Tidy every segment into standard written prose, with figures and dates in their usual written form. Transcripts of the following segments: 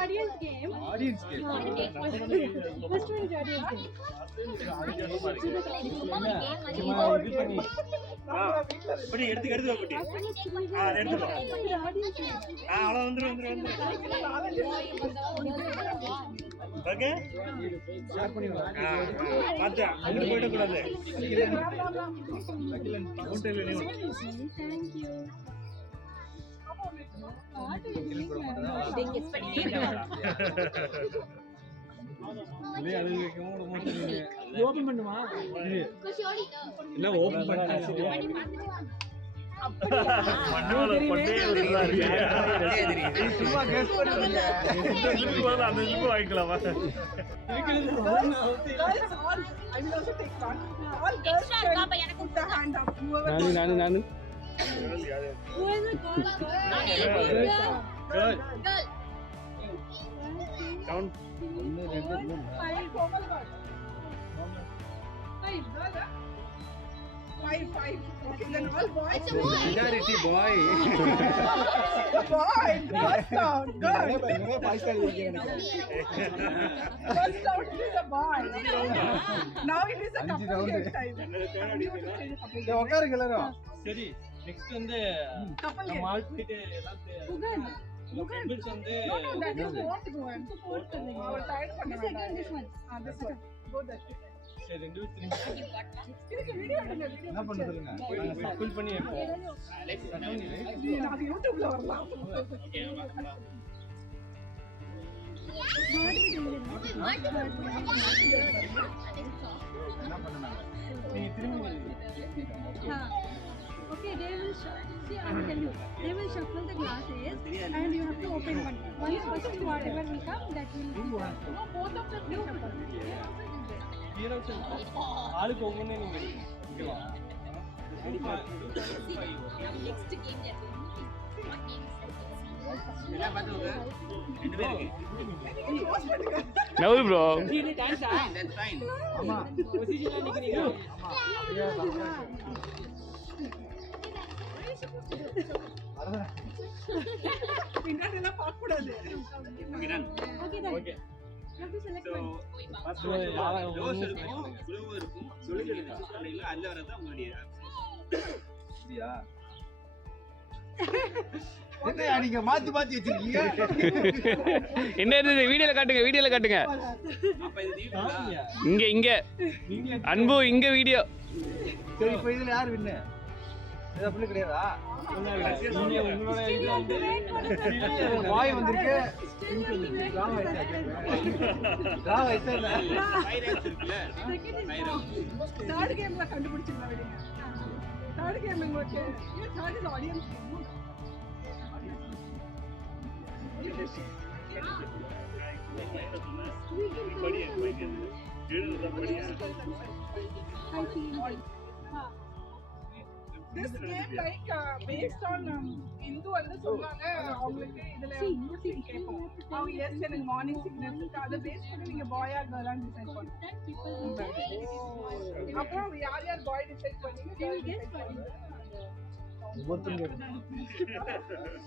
Audience game. Audience game. First one is audience game. படி எடுத்து படி எடுத்து அவ்வளோ வந்துரும் ஓகே பார்த்து அங்கே போயிடக்கூடாது. ஓபன் பண்ணுமா இல்ல ஓபன் பண்ணா சும்மா கெஸ் பண்ணுங்க அந்த ஜிப்பு வாங்கிக்கலாமா? நானு Who is a girl? Girl. Girl. Count. 5. 5. Okay, then all boys. It's a boy. Majority boy. Boy, first count. Good. First count it is a boy. Now it is a couple game time. உட்காருங்களா? சரி next வந்து நம்ம all போயிட்டு எல்லாம் Couples வந்து No, that is fourth one. Our tired பண்ண வேண்டாம். This one. This one. Go that way. சரி ரெண்டு திரும்பி இதுக்கு வீடியோ எடுங்க. என்ன பண்ண சொல்லுங்க? ஃபுல் பண்ணி நான் யூடியூப்ல வரலாம். என்ன பண்ணனும்? நீங்க திரும்பி Okay, they will see. I will tell you. They will shuffle the glasses, and you have to open one. Once first whatever will come, that will. No, both of them will shuffle. ஆளுக்கு ஒவ்வொன்னே நீங்க ஓகேவா? Next game that what game is No bro. That's fine. ஆமா பொசிஷன்ல நிக்கிறீங்க. பின்னாடி எல்லாம் பார்க்க கூடாது. Okay then. Okay. You have to select one. First close இருக்கும், க்ளூ இருக்கும். சொல்லுங்க சொல்றீங்களா? அல்ல வரதா உங்களுடைய சரியா? என்ன நீங்க மாத்தி வச்சிருக்கீங்க? என்ன இது வீடியோல காட்டுங்க. அப்ப இது தீவுங்களா? இங்க அன்பு இங்க வீடியோ. சரி இப்போ இதுல யார் வின்னு? இது அப்படி கிடையாதா உங்களோட இது வந்து வாய் வந்திருக்கு தேர்ட் கேம்ல கண்டுபிடிச்சிடலாம் விடுங்க தேர்ட் கேம் உங்களுக்கு third is audience This game like based on Hindu வந்து சொல்றாங்க அவங்களுக்கு இதுல மூர்த்தி கேட்போம் அவங்க எஸ் எனக்கு மார்னிங் சிக்னஸ் அதை பேஸ் பண்ணி நீங்க பாயா கேர்ளான்னு டிசைட் பண்ணுங்க அப்புறம் யார் யார் பாய் டிசைட் பண்ணீங்க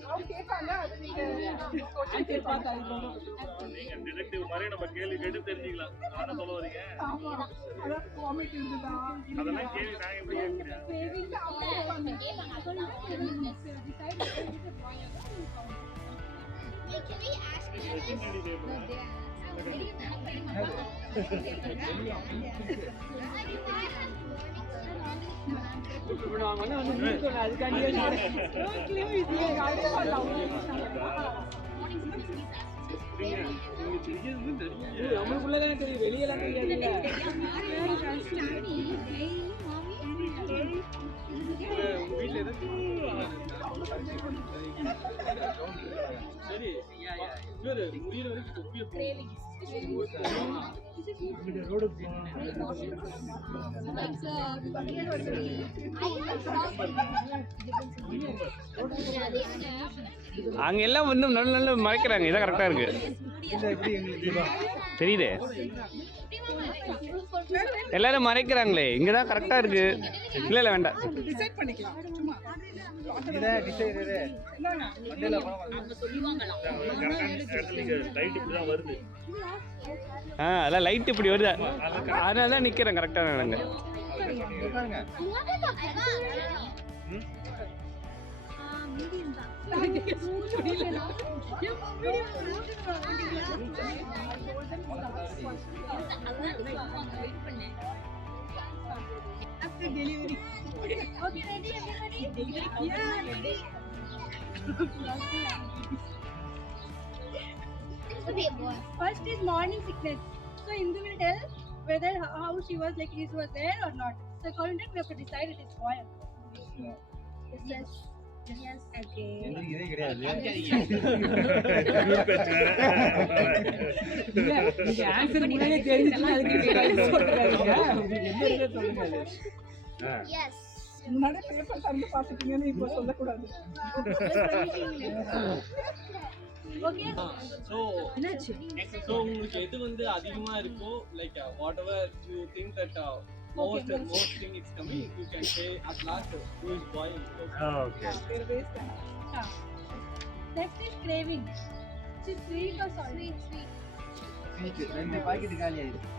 அவங்க கேட்பாங்க அது நீங்க கொஸ்டின் கேட்பாங்க நீங்க டிடெக்டிவ் மாதிரி நம்ம கேள்வி கேட்டு தெரிஞ்சுக்கலாம் அத சொல்ல வரீங்க ஆமா அதான் காமெடி இருக்குதா அதெல்லாம் கேள்வி நான் எப்படி கேக்குறேன் நம்மளுக்குள்ளதான் தெரியும் வெளியெல்லாம் தெரியாது சரி இவரு முடியற வரைக்கும் தொப்பிய அங்க எல்லாம் வந்து நல்ல நல்ல மறைக்கிறாங்க. இதான் கரெக்டா இருக்கு. தெரியுதே எல்லாரும் மறைக்கிறாங்களே. இங்கதான் கரெக்டா இருக்கு. இல்ல இல்ல வேண்டாம். டிசைட் பண்ணிக்கலாம் சும்மா இத டிசைனரே மண்டேல லைட் இப்படி தான் வருது. அதான் லைட் இப்படி வருது. அதனால தான் நிக்கிறேன் கரெக்டா நாங்க. After delivery. Okay, ready everybody? Yeah, ready. First is morning sickness. So Indu will tell whether how she was like she was there or not. So according to that we have to decide it is boy. Yes. Yes. Okay. இதே கிடையாது இல்ல நீங்க answer முன்னாடியே தெரிஞ்சிச்சுனா அதுக்கு சொல்றீங்க சொல்லுங்க. Yes. முன்னாடி paper தந்து பாத்துட்டீங்கன்னு இப்போ சொல்ல கூடாது. Okay. So உங்களுக்கு எது வந்து அதிகமா இருக்கோ like whatever you think that most thing is coming you can say at last who is boy okay பேர் waste Next is craving. Is sweet or salty? Sweet. ரெண்டு பாக்கெட் காலி ஆயிடுச்சு.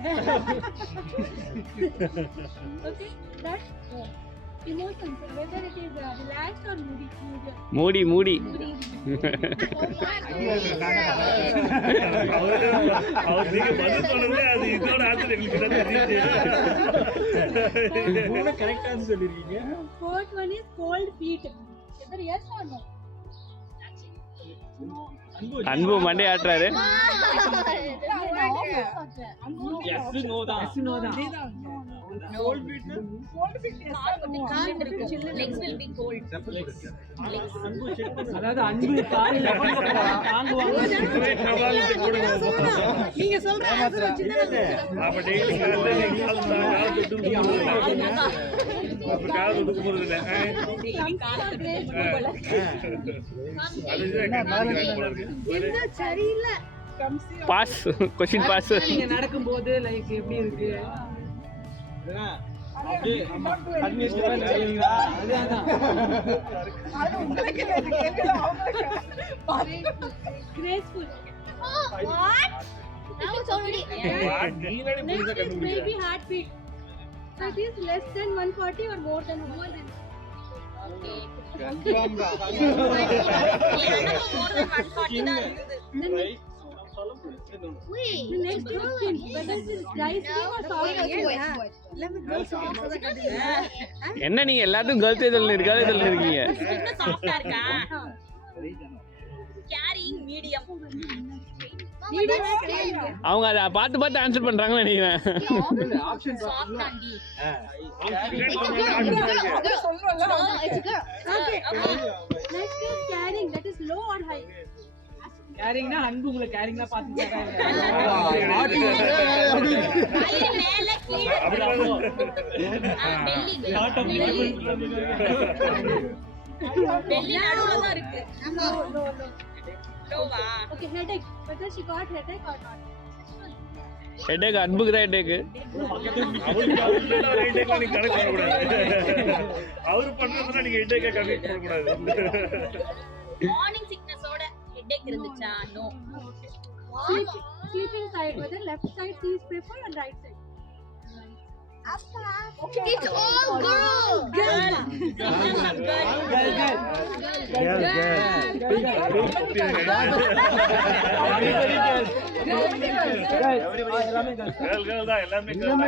Okay. That's emotions. Whether it is relaxed or moody. மூடி மூடி அவர் நீங்க பதில் சொன்னதே அது இதோட ஆன்சர் எங்களுக்கு தான் தெரியுது. மூணு கரெக்ட்டா சொல்லிருக்கீங்க. Fourth one is cold feet. Whether yes or no? அன்பு மண்டே ஆட்டுறாரு. yes no தான் cold feet Legs will be cold. அதாவது அன்பு காலையில தாங்குவாங்க. நீங்க சொல்ற ஆன்சர் வச்சு தான் அப்ப டெய்லி காலையில கால் தொட்டு அப்ப கால் தொட்டு போறது இல்ல. என்ன சரியில்ல. Pass question pass. நீங்க நடக்கும்போது லைக் எப்படி இருக்கு? அப்படியே அட்மினிஸ்ட்ரேஷன் செய்வீங்களா? அதான் அது உங்களுக்கு கேட்கல அவங்களுக்கு Graceful. What? Now it's already. நீங்களே புரிஞ்ச Next is கண்டுபிடிங்க. baby heartbeat. So it is less than 140 or more than 140. Okay. Confirm தான். More than 140 தான் இருக்குது. Right? The next question, whether it is dry skin or soft skin. என்ன நீங்க எல்லாத்துக்கும் கேர்ள்ஸே இருக்கீங்க. ஸ்கின் சாஃப்ட்டா இருக்கா? Caring medium. அவங்க அதை பார்த்து ஆன்சர் பண்றாங்கன்னு நினைக்கிறேன். சாஃப்ட் ஆண்டி. Okay. Next is caring, that is low or high? கேரிங்னா அன்பு உங்களை கேரிங்னா பாத்து மேல கீழ. பெல்லி நடுவுல தான் இருக்கு. லோவா? Okay, headache, whether she got headache or not. Headache அன்புக்கு தான் ஹெட்டேக். அவரு பண்றதுனா நீங்க ஹெட்டேக்க கம்மி பண்ண கூடாது. மார்னிங் சிக்னஸோட ஹெட்டேக் இருந்துச்சா? No. Sleeping side, whether left side she is prefer or right side? It's all girl. Girl. Girl தான் எல்லாமே girl.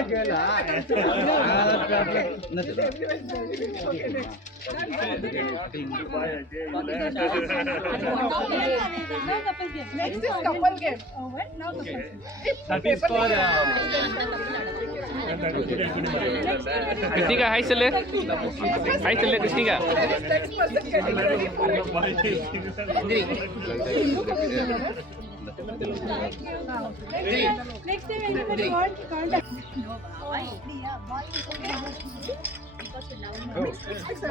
Next is couple game. Over, now couple. that is for Krishnika hi சொல்லு. Hi சொல்லு Krishnika. Next person getting ready for it. Next time anybody wants to contact.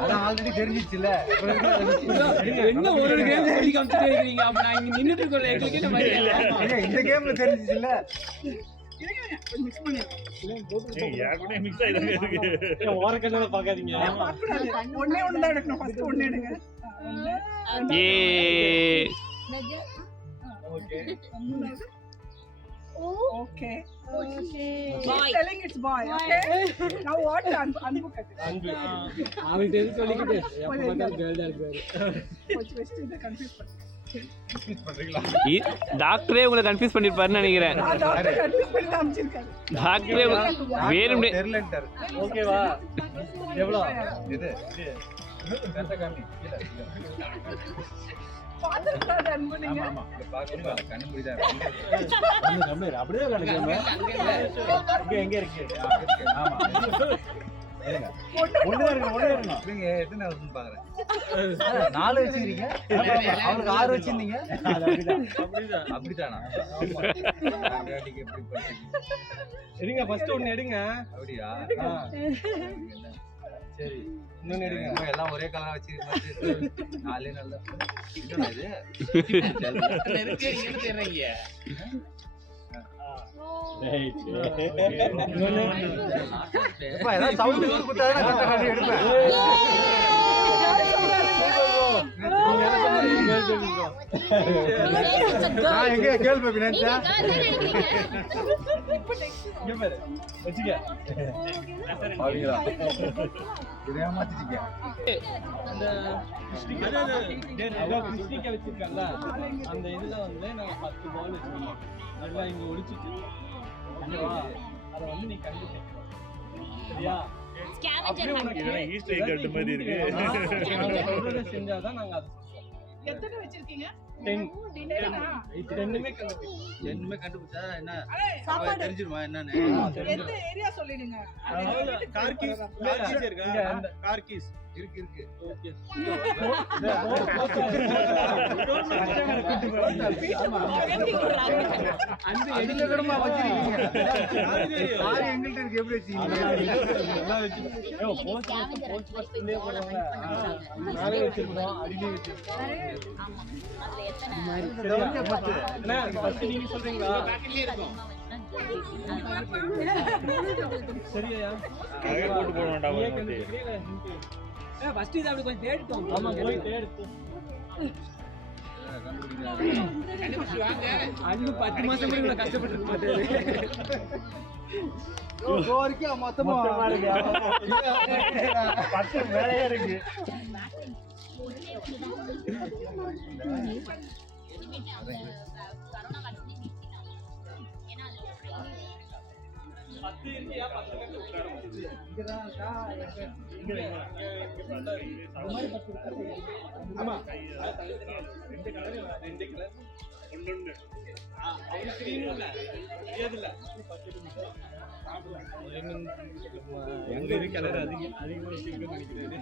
அதான் already தெரிஞ்சிச்சுல. என்ன ஒரு game சொல்லி காமிச்சிட்டே இருக்கீங்க. அப்ப நான் இங்க நின்னுட்டு இருக்கேன். எங்களுக்கு என்ன மாதிரி ஏங்க இந்த கேம்ல தெரிஞ்சிச்சுல. Mix பண்ணி. யார் கூட மிக்ஸ் ஆயிடுங்க இருக்கு. ஓரக்கண்ணால பார்க்காதீங்க. ஒண்ணே ஒண்ணு தான் எடுக்கணும். ஃபர்ஸ்ட் ஒண்ணே எடுங்க. ஏ okay. Okay. Okay. Boy. Telling it's boy. Okay. Now what? Anbu cut. அன்பு. அவங்களுக்கு எது சொல்லிக்கிட்டு எப்ப பார்த்தாலும் கேர்ள் தான் இருக்காரு. கொஞ்சம் வெஸ்ட் இத கன்ஃபியூஸ் பண்ணு. டாக்டரே உங்களை கன்ஃபியூஸ் பண்ணிருப்பாருன்னு நினைக்கிறேன். டாக்டர் கன்ஃபியூஸ் பண்ணி காமிச்சிருக்காரு. டாக்டரே வேணும்னே தெரியலன்றாரு. ஓகேவா? எவ்வளவு? இது கரெக்ட்டா காமி. பாத்துட்டாரு அன்பு நீங்க. ஆமா இத பாக்கும்போது கண்ணு முடிதான். அப்படியே கணக்கு. எங்க இருக்கு? ஆமா. ஏங்க ஒண்ணே இருக்கு. நீங்க எத்தனை வருஷம் பாக்குறேன். 4 வச்சிருக்கீங்க. அவங்களுக்கு 6 வச்சிருந்தீங்க. அப்படிதானா? நீங்க எப்படி பண்றீங்க? எடுங்க ஃபர்ஸ்ட் ஒன்னு எடுங்க. அப்படியா? சரி. இன்னொன்னு எடுங்க. எடுங்க. எல்லாம் ஒரே கலரா வச்சிருக்கீங்க. நாலே நல்ல. இதுனா இது. இருக்கு என்ன தெரியறீங்க? ரைட். அப்பா ஏதாவது சவுண்ட் கொடுத்தா நான் கரெக்ட்டா காட்டி எடுப்பேன். நான் எங்க கேள் பேபி நினைச்சா. இங்க பாரு. வெச்சுக்க. அப்படிங்களா? இதை ஏமாத்திட்டீங்க. அந்த கிருஷ்ணிகா வச்சிருக்காங்கல்ல, அந்த இதுல வந்து நாங்க 10 பால் வச்சிருக்கோம். அதெல்லாம் இங்க ஒளிச்சிட்டு ஓகேவா? அத வந்து நீ கண்டுபிடிக்கணும். சரியா? அப்படியே உனக்கு ஈஸ்டர் எக் கட் மாதிரி இருக்கு. நாங்க சொல்றத செஞ்சாதான் நாங்க அதை சொல்றோம். எத்தனை வச்சிருக்கீங்க? 10. 10 ரெண்டுமே கண்டுபிடிக்கணும். என்னமே கண்டுபிடிச்சா என்ன சாப்பாடு தெரிஞ்சிருமா என்னன்னு? எந்த ஏரியா சொல்லிடுங்க. அதாவது கார்கீஸ் இருக்கா? அந்த கார்கீஸ் இருக்கு இருக்கு. ஓகே. அந்த எதுல கூடமா வச்சிருக்கீங்க. கார் எங்கள்ட்ட இருக்கு எப்படி வச்சிருக்கீங்க? எல்லாம் வச்சு போஸ்ட் பஸ்லயே போறாங்க. நாளே வச்சிருக்கோம், அடிக்கடி வச்சிருக்கோம். அதுல எத்தனை சரியா பத்து. அண்ணா ஃபர்ஸ்ட் நீங்க சொல்றீங்களா? சரியா? அங்க போட்டு போட வேண்டாம். நீயே கண்டுபிடிக்கிறீங்களா? hint? ஃபர்ஸ்ட் இது அப்படி கொஞ்சம் தேடிட்டோம். ஆமா போய் தேடு. அன்பு 10 மாசம் கூட இவ்வளவு கஷ்டப்பட்டு இருக்க மாட்டாரு. கோரிக்கை மொத்தமா இருக்கு. 10 மேலயே இருக்கு. கரோனா வேக்சின் 10 இருக்கியா 10 கட்டு இங்கதான் இருக்கா? ஆமா. ரெண்டு கலர் ஒண்ணு அவரு ஸ்கிரீனும் இல்ல ஏதுல எங்க இருக்கு கலர் அதிகமா வச்சிருக்கேன்னு நினைக்கிறேன்.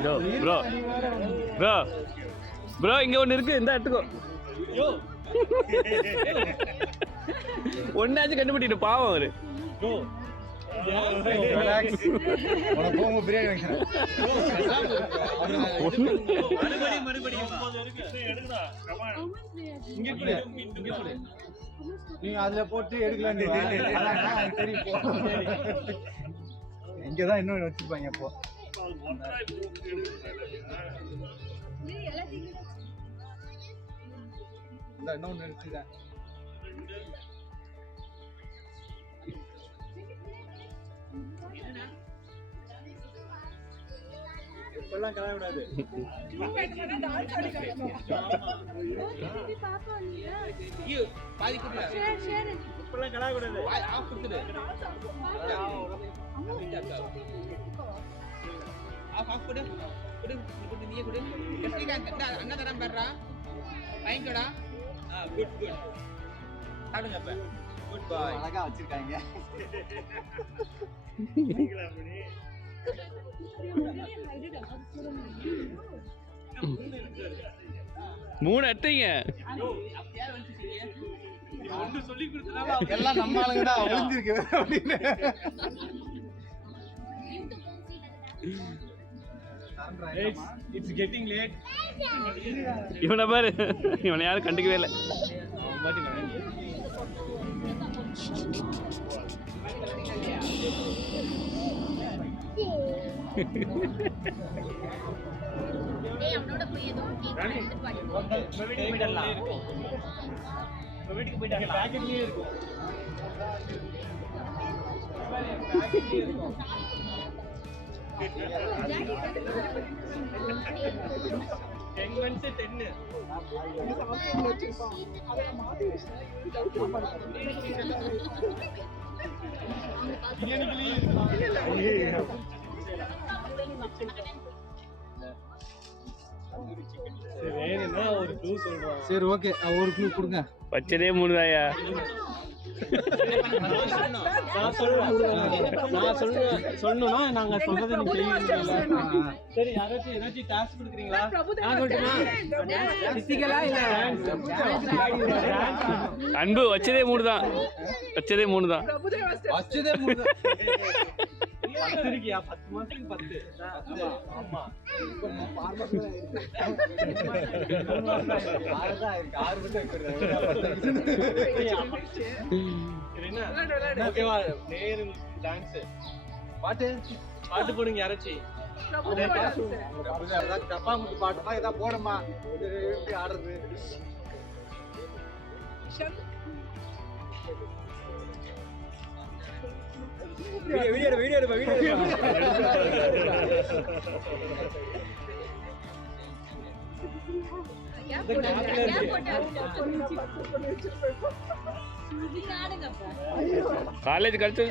ப்ரோ ப்ரோ ப்ரோ இங்க ஒண்ணு இருக்கு இந்த எடுத்துக்கோ. ஒன்னாச்சும் கண்டுபிடிட்டு பாவம் அவரு. ரிலாக்ஸ். உனக்கு போங்க பிரியாணி வைக்கிறேன். மறுபடியும் 9 இருக்கு எடுங்கடா. இங்க கொடு இங்க கொடு. நீ அதுல போட்டு எடுக்கலாம். தெரியும் போ. இங்கதான் இன்னொன்னு வச்சிருப்பாங்க அப்போ. இன்னொன்னு எடுத்துக்கிறேன். இப்பெல்லாம் கலாய விடாது. இப்பெல்லாம் கலாய விடாது. அழகா வச்சிருக்காங்க. மூணு அட்டைங்க சொல்லி கொடுத்தனால எல்லாம் நம்ம ஆளுங்க தான் ஒளிஞ்சிருக்கு அப்படின்னு. It's getting late. இவனை பாரு, இவனை யாரும் கண்டுக்கவே இல்லை. அவனோட போய் ஏதோ வீட்டுக்கு போயிட்டாங்க. பேக்கெட்லயே இருக்கும். சரி ஓகே, ஒரு க்ளூ கொடுங்க. வச்சதே மூணுதாயா? நான் சொல்லணும்னா நாங்க சொல்றதை நீங்க செய்வீங்க. சரி, யாராச்சும் ஏதாச்சும் டாஸ்க் கொடுக்குறீங்களா? அன்பு வச்சதே மூணுதான். வச்சதே மூணுதான். வச்சதே மூணு. 10 இருக்கியா? 10 மாசத்துக்கு 10. ஆமா. ஓகேவா? நேரு டான்ஸ் பாட்டு போடுங்க யாராச்சும். டப்பா முட்டு பாட்டுமா ஏதாவது போடமா எப்படி ஆடுறது? வீடியோ காலேஜ் கழிச்சு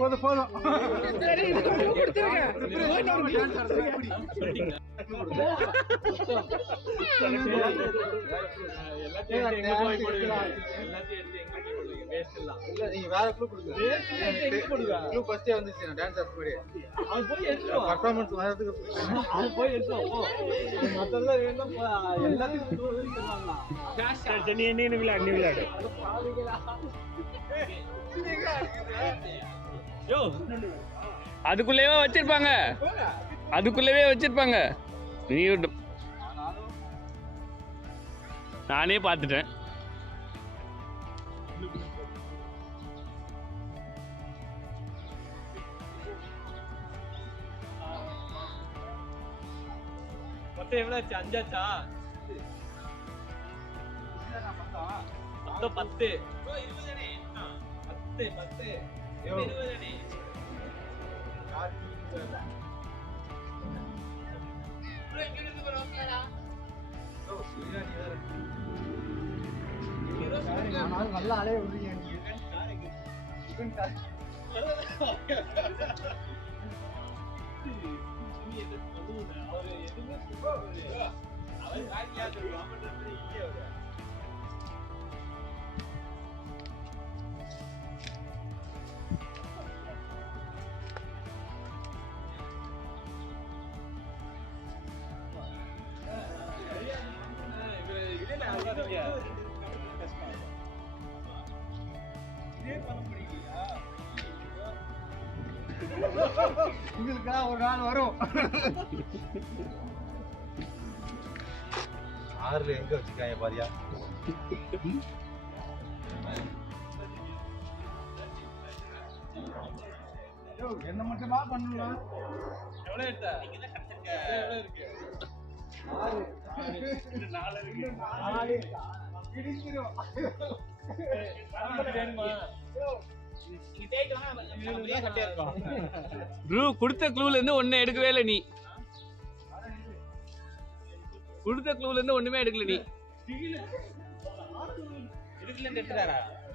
போதும் போதும். நீங்க வேற க்ளூ கொடுங்க. க்ளூ ஃபர்ஸ்டே வந்துச்சு. டான்ஸ் போய் அது போய் எடுத்துக்கோ. பர்ஃபார்மன்ஸ் வரதுக்கு அது போய் எடுத்துக்கோ. மத்தெல்லாம் வேணும் எல்லாத்துக்கும் தருவாங்களா? நீ என்ன விளையாடு அதுக்குள்ளேயே வச்சிருப்பாங்க. அதுக்குள்ளவே வச்சிருப்பாங்க. நீ நானே பார்த்துட்டேன். மொத்தம் எவ்வளவு ஆச்சு? 5 ஆச்சா? மொத்தம் 10. 10. நல்ல அலைய விடுறீங்க உங்களுக்கெல்லாம் ஒரு நாள் வரும். ஆறுல எங்க வச்சுக்காங்க பாரியா? என்ன மட்டுமா பண்ணலாம்? எவ்வளவு எடுத்த? எவ்வளவு இருக்கு? 4 இடிச்சிரும். ப்ரூ கொடுத்த க்ளூல இருந்து ஒண்ணு எடுக்கவே இல்லை நீ. கொடுத்த க்ளூல இருந்து ஒண்ணுமே எடுக்கல நீ.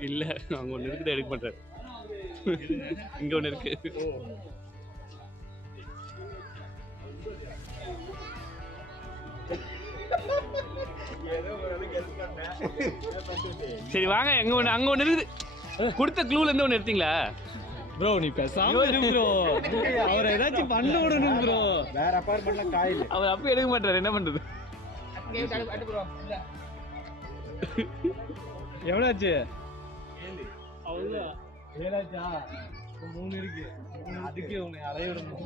இல்ல அங்க ஒண்ணு இருக்குது எடுக்க மாட்டாரு. இங்க ஒண்ணு இருக்கு. சரி வாங்க, அங்க ஒண்ணு இருக்குது. கொடுத்த க்ளூல இருந்து ஒண்ணு எடுத்தீங்களா? ப்ரோ நீ பேசாம இரு ப்ரோ. அவர் ஏதாச்சும் பண்ண விடணும் ப்ரோ. வேற அபார்ட்மெண்ட்ல காயில். அவர் அப்ப எடுக்க மாட்டாரு, என்ன பண்றது? எவ்வளவு ஆச்சு? அவ்வளவுதான். 7 ஆச்சா? 3 இருக்கு. அதுக்கே உன்னை அலைய விடணும்.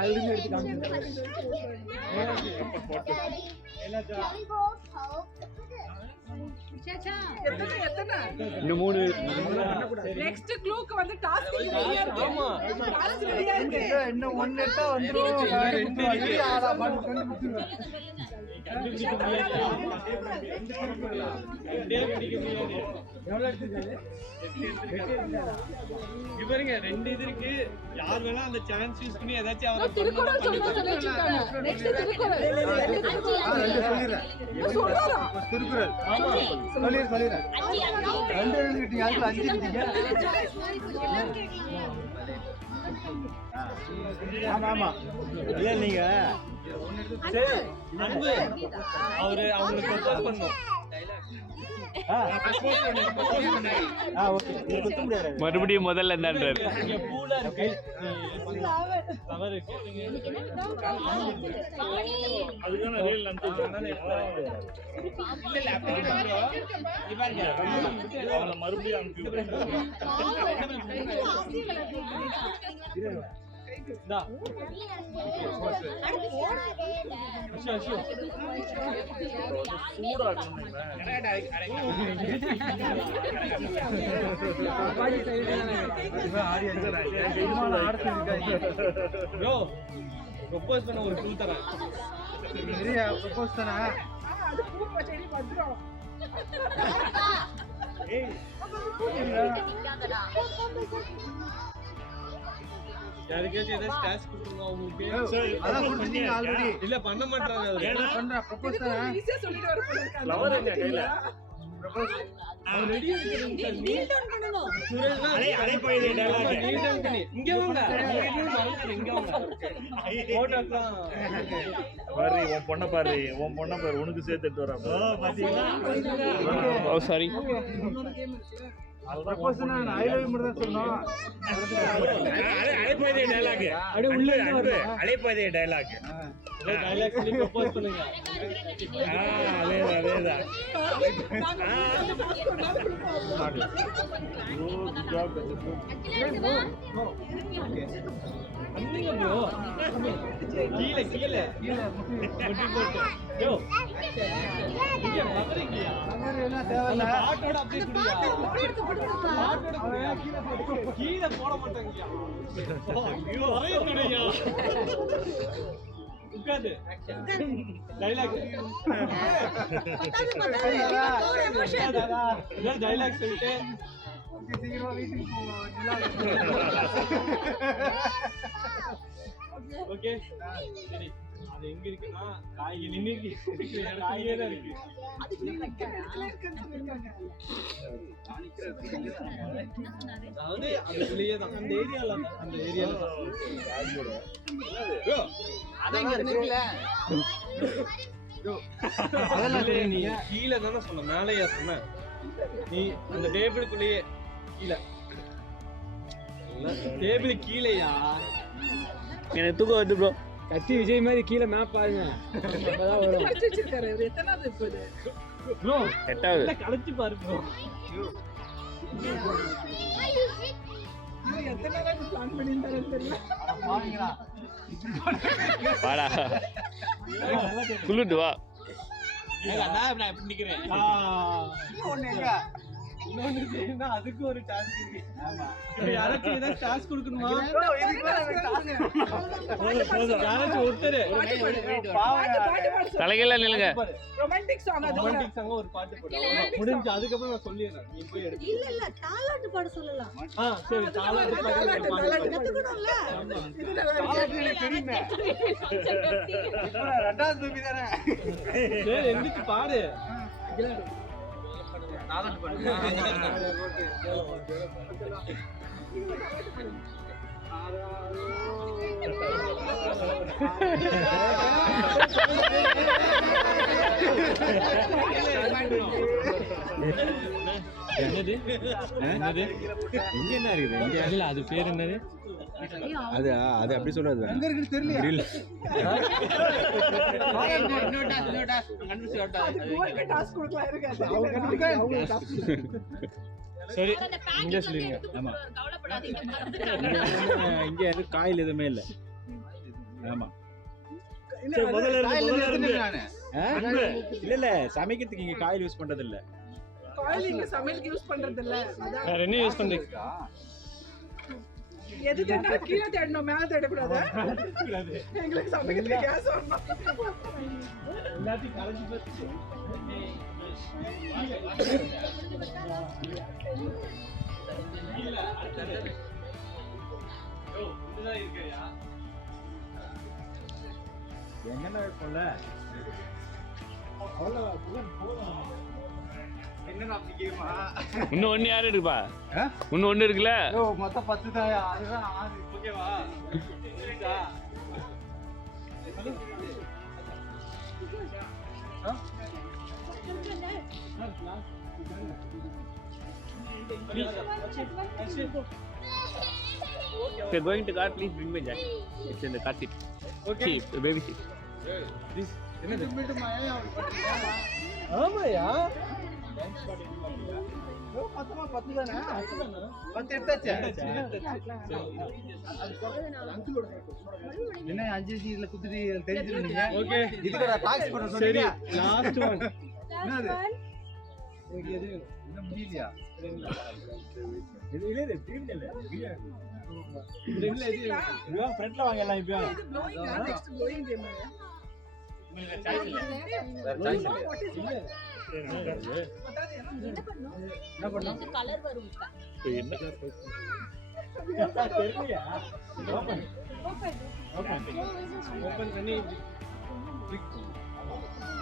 அதுல எடுத்து காமிச்சு. எத்தனை இந்த 3. நெக்ஸ்ட் க்ளூக்கு வந்து டாஸ்க் ரெடியா இருக்கு. ஆமா. டாஸ்க் ரெடியா இருக்கு. இன்னும் ஒன்னு எடுத்தா வந்துரும். ஆளா பாட்டு கண்டுபிடிச்சிருவேன். எவ்வளவு எடுத்துருக்காரு? இங்க பாருங்க 2 இது இருக்கு. யார் வேணா அந்த சான்ஸ் யூஸ் பண்ணி ஏதாச்சும் அவரை திருக்குறள் சொல்லிட்டாங்க. நெக்ஸ்ட் திருக்குறள். சொல்லிடுறேன். திருக்குறள். சொல்லிடுறேன். 2 எழுதிட்டீங்க. அதுக்கு 5 எடுத்தீங்க. ஆமா ஆமா. இல்ல நீங்க சரி அன்பு அவங்களுக்கு ப்ரொபோஸ் பண்ணோம். மறுபடியும் முதல்ல இருந்தான்றாரு. இங்க பூலா இருக்கு. ஃப்ளவர் இருக்கு. அதுக்கான ரியல் நம்பர் இல்ல அப்படி ப்ரோ. இவங்க அவளை மறுபடியும் அனுப்பி டா சூடா இருக்கணும். ப்ரோ ப்ரொபோஸ் பண்ண ஒரு க்ளூ தரேன். ப்ரொபோஸ் தானே? அது பூ செடி வந்துரும். யாருக்காச்சும் ஏதாவது டாஸ்க் கொடுத்துருங்க உங்களுக்கு. அதான் கொடுத்தீங்க ஆல்ரெடி. இல்ல பண்ண மாட்டாங்க அவரு. என்ன பண்ற? ப்ரொபோஸ் தானே? ஈஸியா சொல்லிட்டு வர போறாங்க. லவர் என்ன கையில? அவர் ரெடி அடே போயிடு டயலாக். இங்க வாங்க. இங்க வாங்க. போட்டோலாம் பாரு உன் பொண்ண பாரு. உன் பொண்ண பாரு. உனக்கு சேர்த்து எடுத்து வரா. பாத்தீங்களா? ஓ சாரி. ப்ரொபோஸ் நான் ஐ லவ் யூ மட்டும் தான் சொன்னோம். அடே போயிடு டயலாக். அடே உள்ள அடே போயிடு டயலாக். டைலாக் சொல்லி ப்ரோபோஸ் பண்ணுங்க. அதேதான் வந்தீங்க ப்ரோ. கீழே கீழே முட்டி போட்டு யோ இங்க வர்றீங்கயா? அந்த பாட்டோட அப்படியே குடியா? பாட்டோட குடியா? கீழே போட மாட்டாங்கயா. ஐயோ வரைய துணையா. உட்காந்து டைலாக் டைலாக் சொல்லிட்டு சீக்கிரமா வீட்டுக்கு போவோம். ஓகே சரி. அது எங்க இருக்குன்னா காய்கறி நின்னுக்கு காயே தான் இருக்கு. அதாவது அதுக்குள்ளேயே தான் அந்த ஏரியால தான் அந்த ஏரியால தான். அதெல்லாம் நீ கீழே தானே சொன்ன, மேலேயா சொன்ன? நீ அந்த டேபிளுக்குள்ளேயே கீழே டேபிள் கீழேயா? எனக்கு தூக்கம் வருது ப்ரோ. கத்தி விஜய் மாதிரி கீழே மேப் பாருங்க. அப்பதான் வரும். வச்சிருக்காரு இவர். எத்தனாவது இப்போ இது? ப்ரோ எட்டாவது இல்ல கலச்சு பாரு ப்ரோ. இவர் எத்தனாவது பிளான் பண்ணியிருந்தாருன்னு தெரியல. வாடா குளிட்டு வா. நான் எப்படி நிக்கிறேன்? இன்னொன்னு செய்யணும்னா அதுக்கு ஒரு டாஸ்க் இருக்கு. ஆமா இப்ப யாராச்சும் ஏதாவது டாஸ்க் கொடுக்கணுமா? யாராச்சும் ஒருத்தர் தலைகள்ல நில்லுங்க. ரொமான்டிக் சாங் அது. ரொமான்டிக் சாங் ஒரு பாட்டு போடு. முடிஞ்சு அதுக்கப்புறம் நான் சொல்லிடுறேன். நீ போய் எடுத்து. இல்ல இல்ல தாலாட்டு பாட சொல்லலாம். சரி தாலாட்டு பாடு. கத்துக்கணும்ல. தெரியுமே. ரெண்டாவது தூபி தானே. சரி எந்திரிச்சு பாடு. தாலாட்டு பாடு. என்னது என்னது இங்க என்ன இருக்குது? இங்க இல்ல அது பேர் என்னது? அது அது அப்படி சொல்லாது. எங்க இருக்குன்னு தெரியல. கோல்க்கு டாஸ்க் கொடுக்கலாம் இருக்காது. சரி அந்த இங்க packet சொல்லுங்க. எடுத்து ஆமா கொடுத்துருவாரு. கவலைப்படாதீங்க மறந்துடாதீங்க. இங்க எதுவும் காயில் எதுவுமே இல்லை. ஆமா முதல்ல இருந்து இல்ல இல்ல சமைக்கிறதுக்கு இங்க காயில் யூஸ் பண்றது இல்ல. காயில் இங்க சமையலுக்கு யூஸ் பண்றது இல்ல. அதான் வேற என்ன யூஸ் பண்றீங்க? எது தேடா கீழே தேடணும், மேல தேடக்கூடாது. எங்களுக்கு சமைக்கிறதுக்கு கேஸ் வரணும். எல்லாத்தையும் கலந்து போச்சு. இல்ல அடுத்தது யோ இதுதான் இருக்கயா? எங்கன்னா இருக்கும்ல. என்னடா அப்படி கேமா? இன்னும் ஒண்ணு யாரு இருக்குப்பா? இன்னும் ஒண்ணு இருக்குல்ல. மொத்தம் 10 தான். அதுதான் 6. ஓகேவா? இருக்கா? Okay, going to car, please bring my jacket. It's in the car seat. Okay. Seat, the baby seat. This என்னது? ஆமாயா. ஆமாயா? மொத்தமா 10 தானே? 10 எடுத்தாச்சு. என்ன 5 சீட்ல குத்துட்டு தெரிஞ்சிருந்தீங்க. ஓகே இதுக்கு நான் டாக்ஸ் பண்ண சரி சொல்றீங்க. Last one. என்னது? ஓகே எது இன்னும் முடியலையா? இது இல்ல இது டீம் இல்ல. இது ரெண்டுல எது? இவா ஃப்ரண்ட்ல வாங்க எல்லாம் இப்போ. இது blowing ஆ? Next blowing game. உங்களுக்கு சாய்ஸ் இல்ல. What is it? என்ன பண்ணனும்? இது கலர் வரும். என்ன தெரியலையா? ஓபன் ஓபன் பண்ணி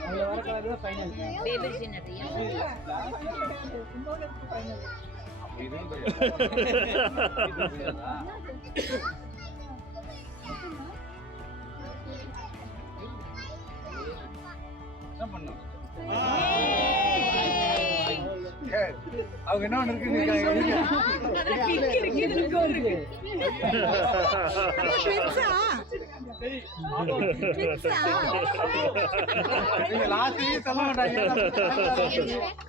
அதுல வர கலர் தான் ஃபைனல். பேபி சின்னரியா. இன்னொரு final. என்ன பண்ணோம்? அவங்க என்ன ஒண்ணு இருக்குன்னு லாஸ்ட் சொல்ல மாட்டாங்க.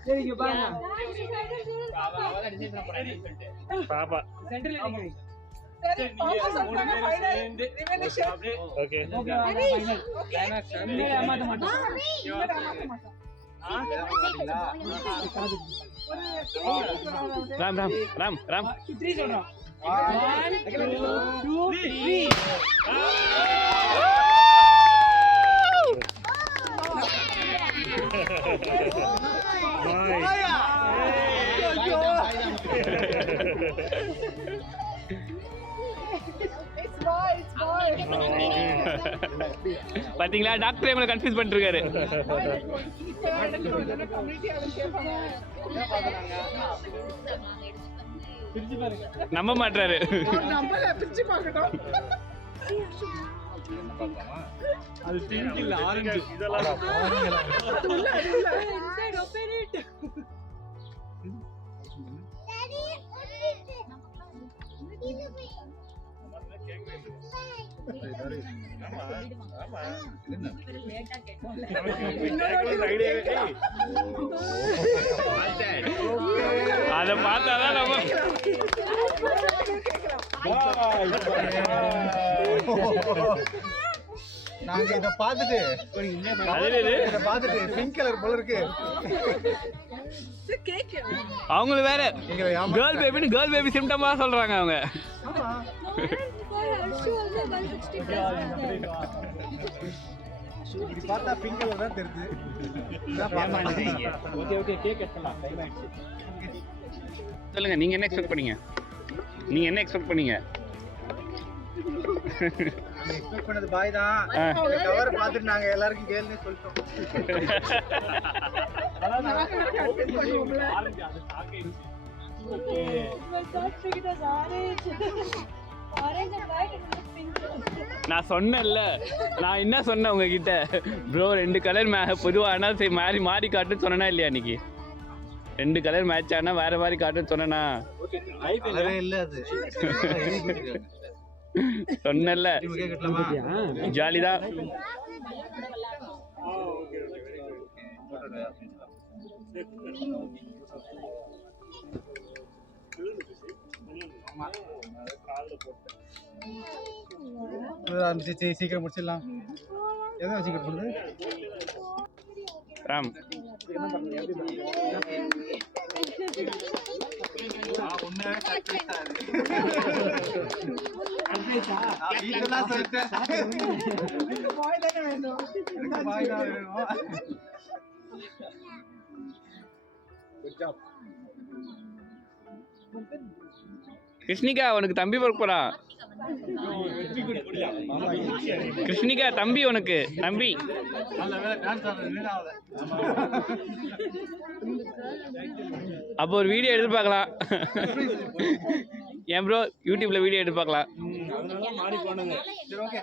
சரிங்க பாருங்க பாப்பா சென்டர்ல நிக்கிறீங்க சரி பாப்பா சொல்றாங்க ஃபைனல் ரிவென்ஷன் ஓகே இனிமே ஏமாத்த மாட்டோம் ராம் ராம் ராம் ராம் 3 சொல்றோம் 1 2 3 இட்ஸ் பாய் பாத்தீங்களா டாக்டர் எங்களை கன்ஃபியூஸ் பண்ணிட்டு இருக்காரு. கம்யூனிட்டி அவன் கேட்பாங்க நம்ப மாட்டாரு. நம்பல பிரிச்சு பார்க்கட்டும் அது பிங்க் இல்ல ஆரஞ்சு. இதெல்லாம் Inside, open it. அத பார்த்தாதான் நம்ம நாங்க இத பாத்துட்டு இத பாத்துட்டு பிங்க் கலர் போல இருக்கு. கேக் அவங்களுக்கு வேற எங்களை கேர்ள் பேபின்னு கேர்ள் பேபி சிம்டமா சொல்றாங்க அவங்க. இப்படி பார்த்தா பிங்க் கலர் தான் தெரியுது. ஓகே ஓகே கேக் கட்டலாம். டைம் ஆயிடுச்சு. சொல்லுங்க நீங்க என்ன எக்ஸ்பெக்ட் பண்ணீங்க? நீங்க என்ன எக்ஸ்பெக்ட் பண்ணீங்க? நாங்க எக்ஸ்பெக்ட் பண்ணது பாய் தான். கவர் பார்த்துட்டு நாங்க எல்லாருக்கும் கேள்னே சொல்லிட்டோம். ஆரஞ்சு அது சாக்கேச்சு. நான் சொன்னேன்ல, நான் என்ன சொன்னேன் உங்ககிட்ட ப்ரோ 2 கலர் பொதுவாக ஆனால் சரி மாறி மாறி காட்டுன்னு சொன்னேனா இல்லையா? அன்னைக்கு 2 கலர் மேட்ச் ஆனால் வேற மாதிரி காட்டுன்னு சொன்னேனா? கலரே இல்ல அது. சொன்னேன்ல ஜாலிதான். சீக்கிரம் முடிச்சிடலாம். எதை சீக்கிரம் பண்ணுது? ராம் பாய் தானே வேணும். கிருஷ்ணிகா உனக்கு தம்பி பிறக்க போறான். கிருஷ்ணிகா தம்பி உனக்கு தம்பி. அப்போ ஒரு வீடியோ எடுத்து பார்க்கலாம். ஏன் ப்ரோ யூடியூப்ல வீடியோ எடுத்து பார்க்கலாம். அதனால மாறி போனாங்க. சரி ஓகே.